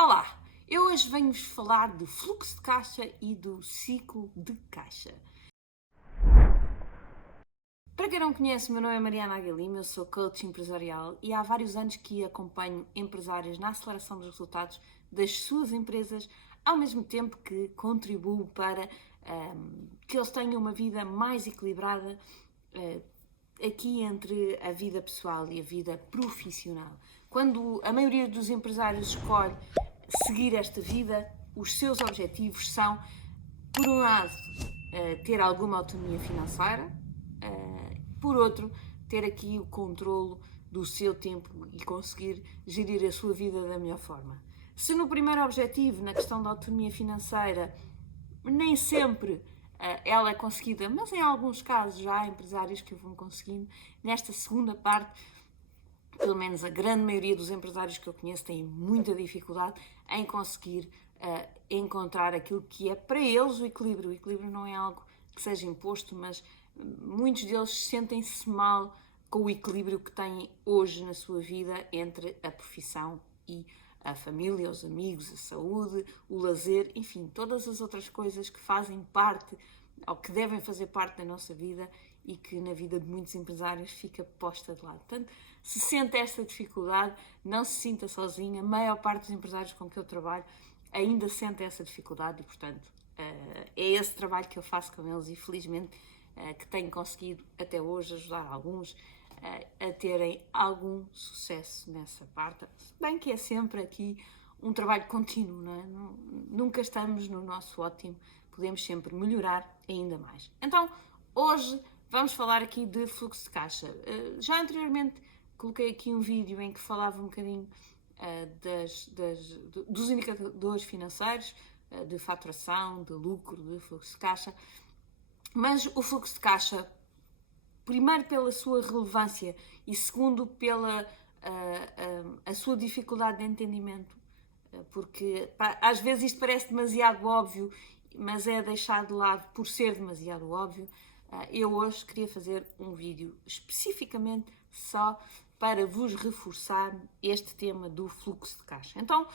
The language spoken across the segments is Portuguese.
Olá, eu hoje venho-vos falar do fluxo de caixa e do ciclo de caixa. Para quem não conhece, o meu nome é Mariana Aguilima, eu sou coach empresarial e há vários anos que acompanho empresários na aceleração dos resultados das suas empresas, ao mesmo tempo que contribuo para que eles tenham uma vida mais equilibrada aqui entre a vida pessoal e a vida profissional. Quando a maioria dos empresários escolhe seguir esta vida, os seus objetivos são, por um lado, ter alguma autonomia financeira, por outro, ter aqui o controlo do seu tempo e conseguir gerir a sua vida da melhor forma. Se no primeiro objetivo, na questão da autonomia financeira, nem sempre ela é conseguida, mas em alguns casos já há empresários que o vão conseguindo, nesta segunda parte, pelo menos a grande maioria dos empresários que eu conheço têm muita dificuldade em conseguir encontrar aquilo que é para eles o equilíbrio. O equilíbrio não é algo que seja imposto, mas muitos deles sentem-se mal com o equilíbrio que têm hoje na sua vida entre a profissão e a família, os amigos, a saúde, o lazer, enfim, todas as outras coisas que fazem parte ou que devem fazer parte da nossa vida e que na vida de muitos empresários fica posta de lado. Portanto, se sente esta dificuldade, não se sinta sozinha. A maior parte dos empresários com que eu trabalho ainda sente essa dificuldade e, portanto, é esse trabalho que eu faço com eles e, felizmente, que tenho conseguido até hoje ajudar alguns a terem algum sucesso nessa parte. Se bem que é sempre aqui um trabalho contínuo, não é? Nunca estamos no nosso ótimo, podemos sempre melhorar ainda mais. Então, hoje vamos falar aqui de fluxo de caixa. Já anteriormente coloquei aqui um vídeo em que falava um bocadinho dos indicadores financeiros, de faturação, de lucro, de fluxo de caixa, mas o fluxo de caixa, primeiro pela sua relevância e segundo pela a sua dificuldade de entendimento, porque às vezes isto parece demasiado óbvio, mas é deixado de lado por ser demasiado óbvio. Eu hoje queria fazer um vídeo especificamente só para vos reforçar este tema do fluxo de caixa. Então,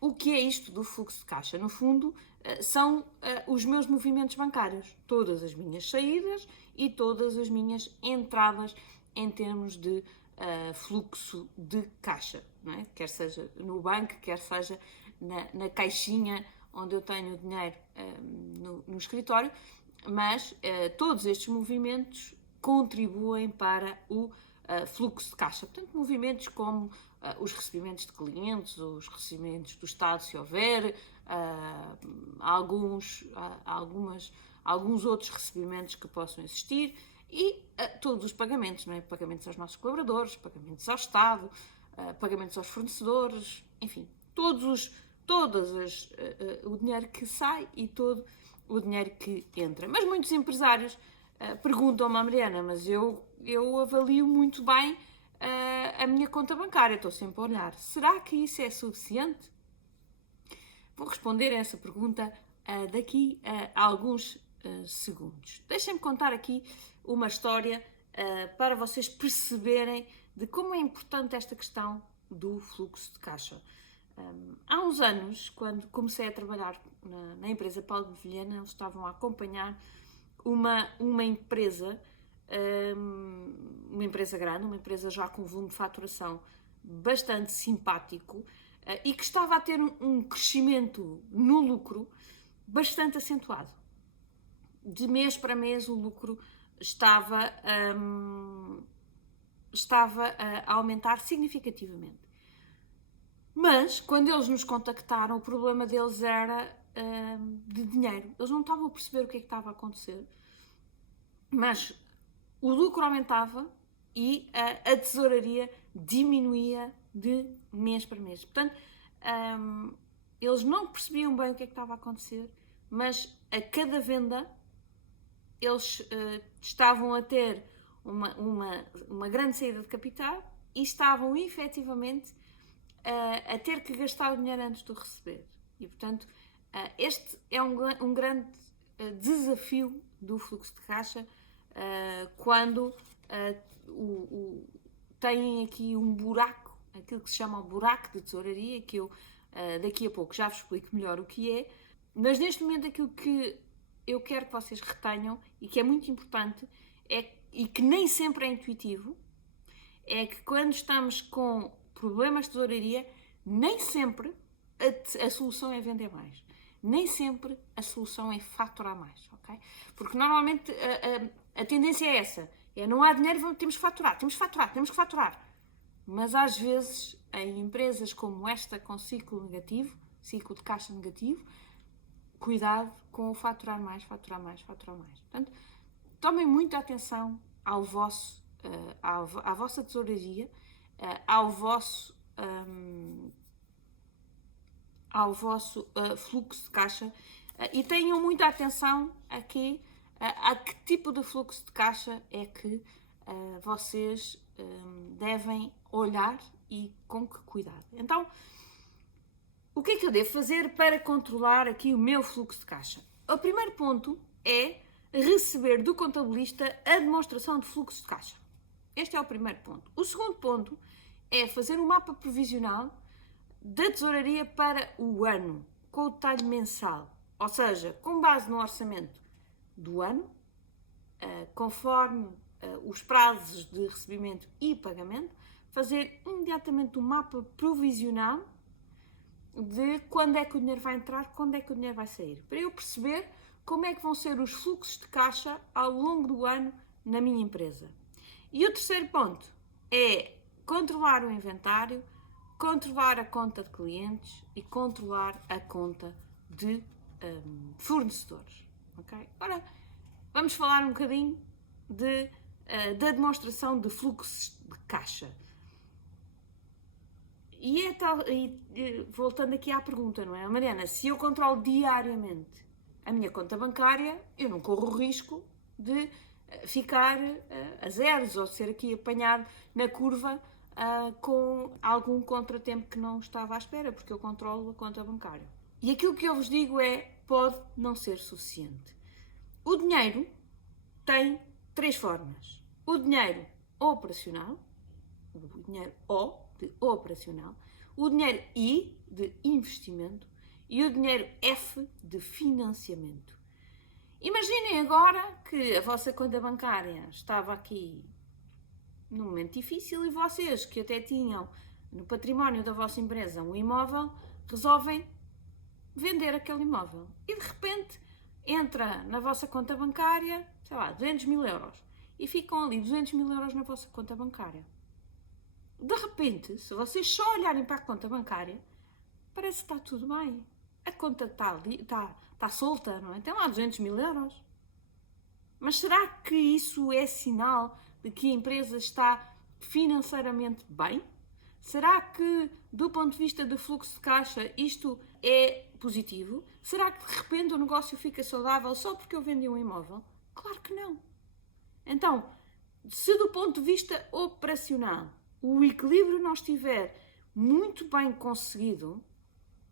o que é isto do fluxo de caixa? No fundo, são os meus movimentos bancários, todas as minhas saídas e todas as minhas entradas em termos de fluxo de caixa, não é? Quer seja no banco, quer seja na caixinha onde eu tenho o dinheiro no escritório, mas todos estes movimentos contribuem para o fluxo de caixa. Portanto, movimentos como os recebimentos de clientes, os recebimentos do Estado, se houver, alguns outros recebimentos que possam existir e todos os pagamentos, não é? Pagamentos aos nossos colaboradores, pagamentos ao Estado, pagamentos aos fornecedores, enfim, o dinheiro que sai e todo o dinheiro que entra. Mas muitos empresários perguntam-me, Mariana, mas eu avalio muito bem a minha conta bancária, estou sempre a olhar. Será que isso é suficiente? Vou responder a essa pergunta daqui a alguns segundos. Deixem-me contar aqui uma história para vocês perceberem de como é importante esta questão do fluxo de caixa. Há uns anos, quando comecei a trabalhar na empresa Paulo de Vilhena, eles estavam a acompanhar uma empresa grande, uma empresa já com um volume de faturação bastante simpático e que estava a ter um crescimento no lucro bastante acentuado. De mês para mês o lucro estava a aumentar significativamente. Mas, quando eles nos contactaram, o problema deles era de dinheiro. Eles não estavam a perceber o que é que estava a acontecer. Mas o lucro aumentava e a tesouraria diminuía de mês para mês. Portanto, eles não percebiam bem o que é que estava a acontecer, mas a cada venda eles estavam a ter uma grande saída de capital e estavam efetivamente a ter que gastar o dinheiro antes de o receber. E, portanto, este é um grande desafio do fluxo de caixa quando têm aqui um buraco, aquilo que se chama o buraco de tesouraria, que eu daqui a pouco já vos explico melhor o que é, mas neste momento aquilo que eu quero que vocês retenham e que é muito importante e que nem sempre é intuitivo, é que quando estamos com problemas de tesouraria, nem sempre a solução é vender mais. Nem sempre a solução é faturar mais, ok? Porque normalmente a tendência é essa. Não há dinheiro, temos que faturar. Mas às vezes, em empresas como esta, com ciclo negativo, ciclo de caixa negativo, cuidado com o faturar mais. Portanto, tomem muita atenção à vossa tesouraria, ao vosso fluxo de caixa e tenham muita atenção aqui a que tipo de fluxo de caixa é que vocês devem olhar e com que cuidado. Então, o que é que eu devo fazer para controlar aqui o meu fluxo de caixa? O primeiro ponto é receber do contabilista a demonstração de fluxo de caixa. Este é o primeiro ponto. O segundo ponto é fazer um mapa provisional da tesouraria para o ano, com o detalhe mensal. Ou seja, com base no orçamento do ano, conforme os prazos de recebimento e pagamento, fazer imediatamente um mapa provisional de quando é que o dinheiro vai entrar, quando é que o dinheiro vai sair. Para eu perceber como é que vão ser os fluxos de caixa ao longo do ano na minha empresa. E o terceiro ponto é controlar o inventário, controlar a conta de clientes e controlar a conta de fornecedores. Okay? Agora, vamos falar um bocadinho da demonstração de fluxos de caixa. Voltando aqui à pergunta, não é? Mariana, se eu controlo diariamente a minha conta bancária, eu não corro o risco de ficar a zeros ou ser aqui apanhado na curva com algum contratempo que não estava à espera, porque eu controlo a conta bancária. E aquilo que eu vos digo pode não ser suficiente. O dinheiro tem 3 formas. O dinheiro operacional, o dinheiro O de operacional, o dinheiro I de investimento e o dinheiro F de financiamento. Imaginem agora que a vossa conta bancária estava aqui num momento difícil e vocês, que até tinham no património da vossa empresa um imóvel, resolvem vender aquele imóvel. E de repente entra na vossa conta bancária, sei lá, 200 mil euros. E ficam ali 200 mil euros na vossa conta bancária. De repente, se vocês só olharem para a conta bancária, parece que está tudo bem. A conta está solta, não é? Tem lá 200 mil euros. Mas será que isso é sinal de que a empresa está financeiramente bem? Será que, do ponto de vista do fluxo de caixa, isto é positivo? Será que, de repente, o negócio fica saudável só porque eu vendi um imóvel? Claro que não. Então, se do ponto de vista operacional o equilíbrio não estiver muito bem conseguido,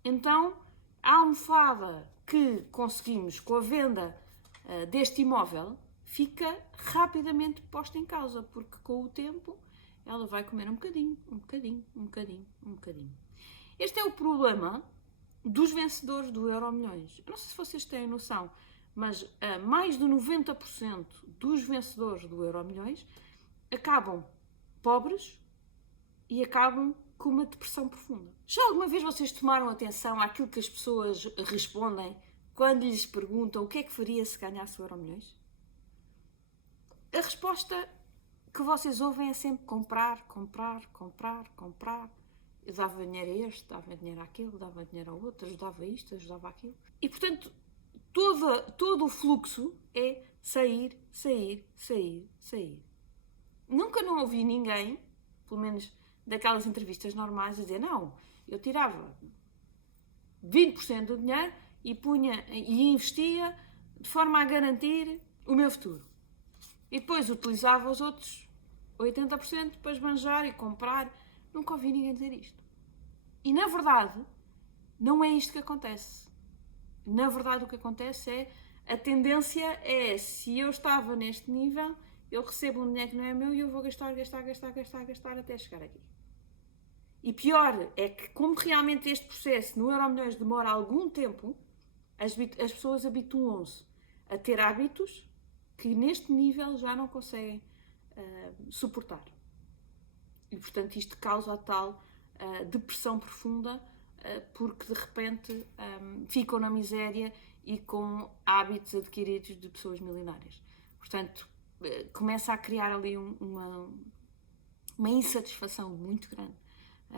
então a almofada que conseguimos com a venda deste imóvel fica rapidamente posta em causa, porque com o tempo ela vai comer um bocadinho. Este é o problema dos vencedores do Euromilhões. Eu não sei se vocês têm noção, mas mais de 90% dos vencedores do Euromilhões acabam pobres e acabam com uma depressão profunda. Já alguma vez vocês tomaram atenção àquilo que as pessoas respondem quando lhes perguntam o que é que faria se ganhasse o Euromilhões? A resposta que vocês ouvem é sempre comprar. Eu dava dinheiro a este, dava dinheiro àquele, dava dinheiro ao outro, ajudava isto, ajudava aquilo. E, portanto, todo o fluxo é sair. Nunca não ouvi ninguém, pelo menos daquelas entrevistas normais, a dizer, não, eu tirava 20% do dinheiro e investia de forma a garantir o meu futuro. E depois utilizava os outros 80% para esbanjar e comprar. Nunca ouvi ninguém dizer isto. E, na verdade, não é isto que acontece. Na verdade, o que acontece a tendência é, se eu estava neste nível, eu recebo um dinheiro que não é meu e eu vou gastar até chegar aqui. E pior é que, como realmente este processo no Euromilhões demora algum tempo, as pessoas habituam-se a ter hábitos que neste nível já não conseguem suportar. E, portanto, isto causa a tal depressão profunda, porque de repente ficam na miséria e com hábitos adquiridos de pessoas milionárias. Portanto, começa a criar ali uma insatisfação muito grande.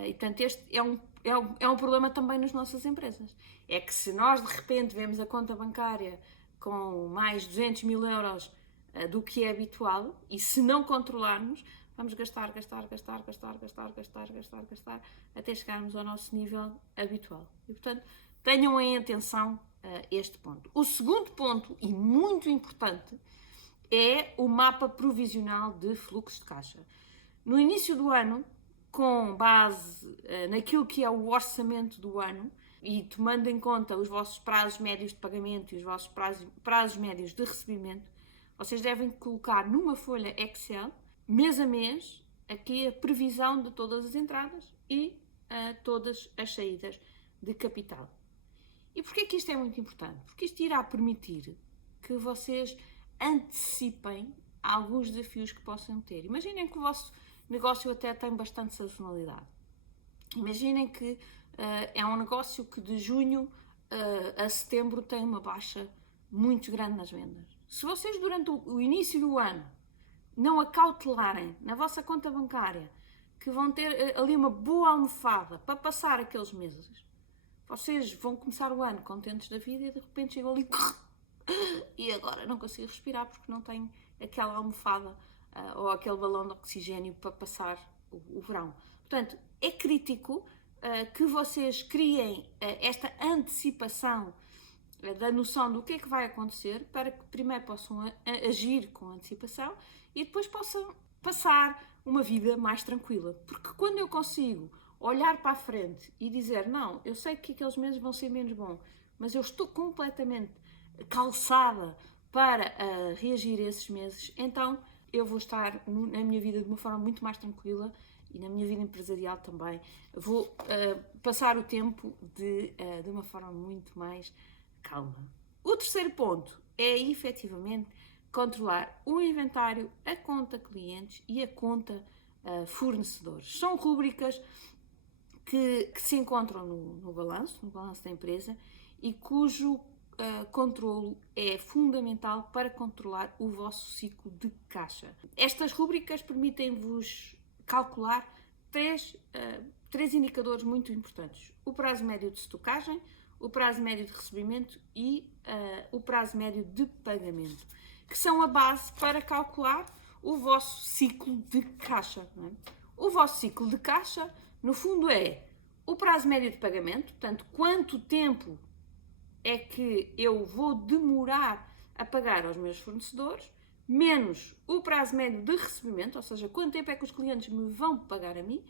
E, portanto, este é um problema também nas nossas empresas. É que se nós, de repente, vemos a conta bancária com mais 200 mil euros do que é habitual, e se não controlarmos, vamos gastar, até chegarmos ao nosso nível habitual. E, portanto, tenham em atenção este ponto. O segundo ponto, e muito importante, é o mapa provisional de fluxo de caixa. No início do ano, com base naquilo que é o orçamento do ano e tomando em conta os vossos prazos médios de pagamento e os vossos prazos médios de recebimento, vocês devem colocar numa folha Excel, mês a mês, aqui a previsão de todas as entradas e todas as saídas de capital. E porquê que isto é muito importante? Porque isto irá permitir que vocês antecipem alguns desafios que possam ter. Imaginem que o vosso negócio até tem bastante sazonalidade. Imaginem que é um negócio que de junho a setembro tem uma baixa muito grande nas vendas. Se vocês durante o início do ano não acautelarem na vossa conta bancária que vão ter ali uma boa almofada para passar aqueles meses, vocês vão começar o ano contentes da vida e de repente chegam ali e agora não consigo respirar porque não tenho aquela almofada ou aquele balão de oxigênio para passar o verão. Portanto, é crítico que vocês criem esta antecipação da noção do que é que vai acontecer para que primeiro possam agir com antecipação e depois possam passar uma vida mais tranquila. Porque quando eu consigo olhar para a frente e dizer não, eu sei que aqueles meses vão ser menos bons, mas eu estou completamente calçada para reagir a esses meses, então eu vou estar na minha vida de uma forma muito mais tranquila e na minha vida empresarial também. Vou passar o tempo de uma forma muito mais calma. O terceiro ponto é efetivamente controlar o inventário, a conta clientes e a conta fornecedores. São rúbricas que se encontram no balanço da empresa e cujo controlo é fundamental para controlar o vosso ciclo de caixa. Estas rúbricas permitem-vos calcular três indicadores muito importantes: o prazo médio de estocagem, o prazo médio de recebimento e o prazo médio de pagamento, que são a base para calcular o vosso ciclo de caixa. Não é? O vosso ciclo de caixa, no fundo, é o prazo médio de pagamento, portanto, quanto tempo é que eu vou demorar a pagar aos meus fornecedores, menos o prazo médio de recebimento, ou seja, quanto tempo é que os clientes me vão pagar a mim,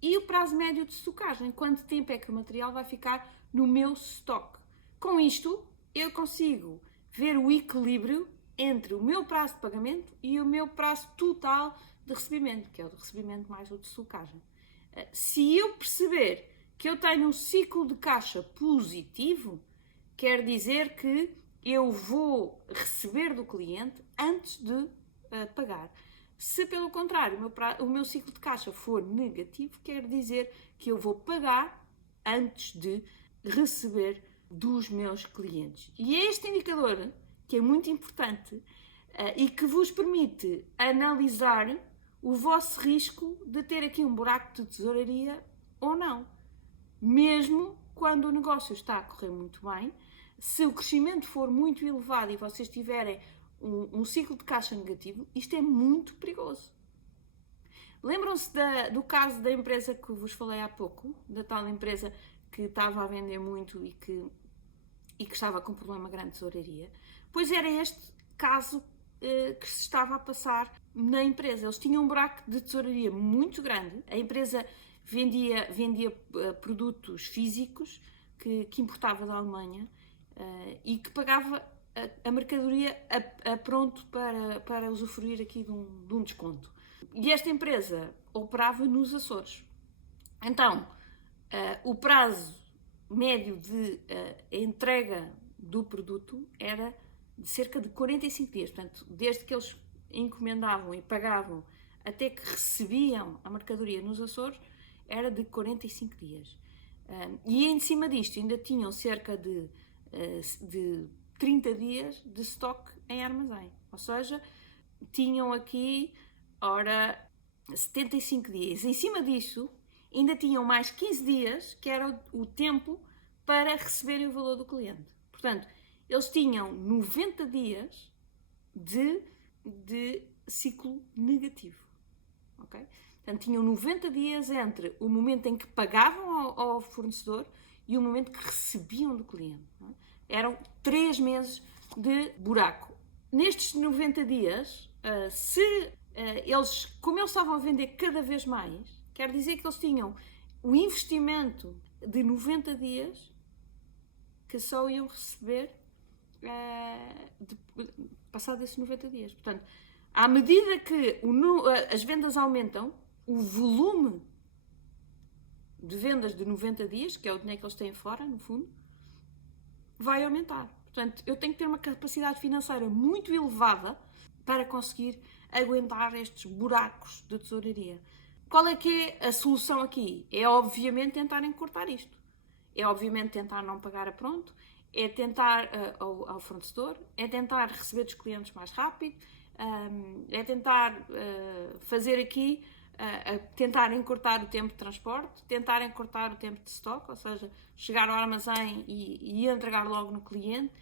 e o prazo médio de estocagem, quanto tempo é que o material vai ficar no meu estoque. Com isto, eu consigo ver o equilíbrio entre o meu prazo de pagamento e o meu prazo total de recebimento, que é o de recebimento mais o de estocagem. Se eu perceber que eu tenho um ciclo de caixa positivo, quer dizer que eu vou receber do cliente antes de pagar. Se, pelo contrário, o meu ciclo de caixa for negativo, quer dizer que eu vou pagar antes de receber dos meus clientes. E é este indicador que é muito importante e que vos permite analisar o vosso risco de ter aqui um buraco de tesouraria ou não. Mesmo quando o negócio está a correr muito bem, se o crescimento for muito elevado e vocês tiverem um ciclo de caixa negativo, isto é muito perigoso. Lembram-se do caso da empresa que vos falei há pouco, da tal empresa que estava a vender muito e que estava com um problema grande de tesouraria? Pois era este caso que se estava a passar na empresa. Eles tinham um buraco de tesouraria muito grande. A empresa vendia produtos físicos que importava da Alemanha e que pagava a mercadoria a pronto para usufruir aqui de um desconto. E esta empresa operava nos Açores. Então, o prazo médio de entrega do produto era de cerca de 45 dias. Portanto, desde que eles encomendavam e pagavam até que recebiam a mercadoria nos Açores, era de 45 dias. E em cima disto ainda tinham cerca de 30 dias de estoque em armazém. Ou seja, tinham aqui, 75 dias. Em cima disso, ainda tinham mais 15 dias, que era o tempo para receberem o valor do cliente. Portanto, eles tinham 90 dias de ciclo negativo. Okay? Portanto, tinham 90 dias entre o momento em que pagavam ao fornecedor e o momento que recebiam do cliente. Eram 3 meses de buraco. Nestes 90 dias, como eles estavam a vender cada vez mais, quer dizer que eles tinham o investimento de 90 dias que só iam receber passado esses 90 dias. Portanto, à medida que as vendas aumentam, o volume de vendas de 90 dias, que é o dinheiro que eles têm fora, no fundo, vai aumentar. Portanto, eu tenho que ter uma capacidade financeira muito elevada para conseguir aguentar estes buracos de tesouraria. Qual é que é a solução aqui? É obviamente tentar encurtar isto. É obviamente tentar não pagar a pronto, é tentar ao fornecedor, é tentar receber dos clientes mais rápido, é tentar fazer aqui, tentar encurtar o tempo de transporte, tentar encurtar o tempo de stock, ou seja, chegar ao armazém e entregar logo no cliente.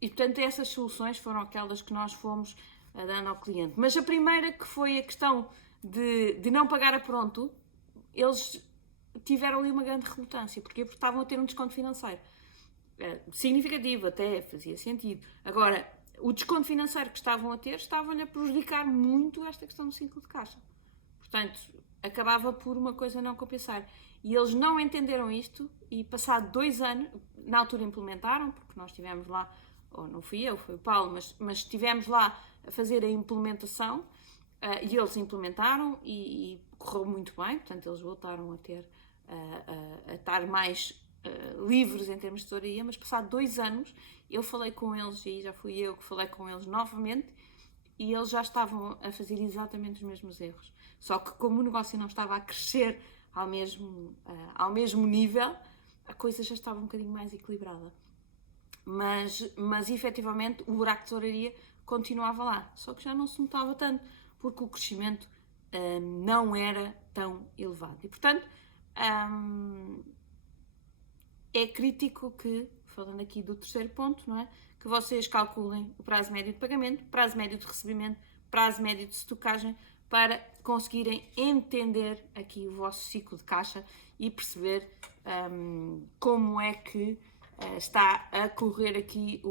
E portanto essas soluções foram aquelas que nós fomos dando ao cliente. Mas a primeira, que foi a questão de não pagar a pronto, eles tiveram ali uma grande relutância. Porquê? Porque estavam a ter um desconto financeiro significativo, até fazia sentido. Agora, o desconto financeiro que estavam a ter estava-lhe a prejudicar muito esta questão do ciclo de caixa. Portanto, acabava por uma coisa não compensar. E eles não entenderam isto e, passado 2 anos, na altura implementaram, porque nós estivemos lá, ou não fui eu, foi o Paulo, mas estivemos lá a fazer a implementação e eles implementaram e correu muito bem. Portanto, eles voltaram a estar mais livres em termos de tesouraria, mas passado 2 anos eu falei com eles, e aí já fui eu que falei com eles novamente, e eles já estavam a fazer exatamente os mesmos erros. Só que como o negócio não estava a crescer ao mesmo nível, a coisa já estava um bocadinho mais equilibrada. Mas efetivamente o buraco de tesouraria continuava lá, só que já não se notava tanto, porque o crescimento não era tão elevado. E portanto, é crítico que, falando aqui do terceiro ponto, não é? Que vocês calculem o prazo médio de pagamento, prazo médio de recebimento, prazo médio de estocagem, para conseguirem entender aqui o vosso ciclo de caixa e perceber como é que está a correr aqui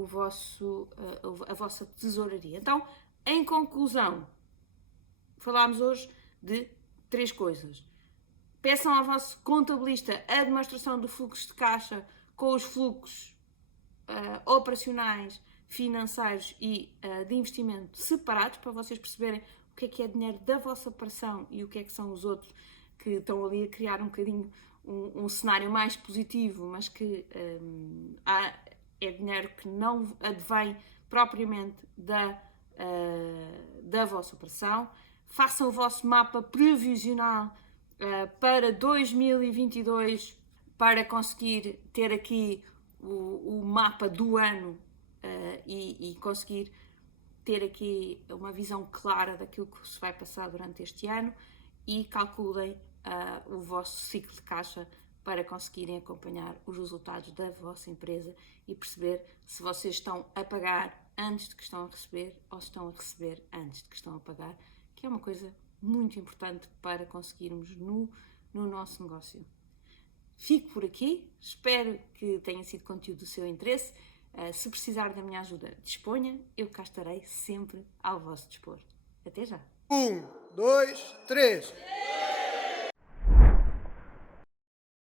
a vossa tesouraria. Então, em conclusão, falámos hoje de 3 coisas. Peçam ao vosso contabilista a demonstração do fluxo de caixa com os fluxos operacionais, financeiros e de investimento separados, para vocês perceberem o que é dinheiro da vossa operação e o que é que são os outros, que estão ali a criar um bocadinho um cenário mais positivo, mas que é dinheiro que não advém propriamente da vossa operação. Façam o vosso mapa previsional para 2022, para conseguir ter aqui o mapa do ano e conseguir ter aqui uma visão clara daquilo que se vai passar durante este ano, e calculem o vosso ciclo de caixa para conseguirem acompanhar os resultados da vossa empresa e perceber se vocês estão a pagar antes de que estão a receber ou se estão a receber antes de que estão a pagar, que é uma coisa muito importante para conseguirmos no nosso negócio. Fico por aqui, espero que tenha sido conteúdo do seu interesse. Se precisar da minha ajuda, disponha, eu cá estarei sempre ao vosso dispor. Até já! 1, 2, 3.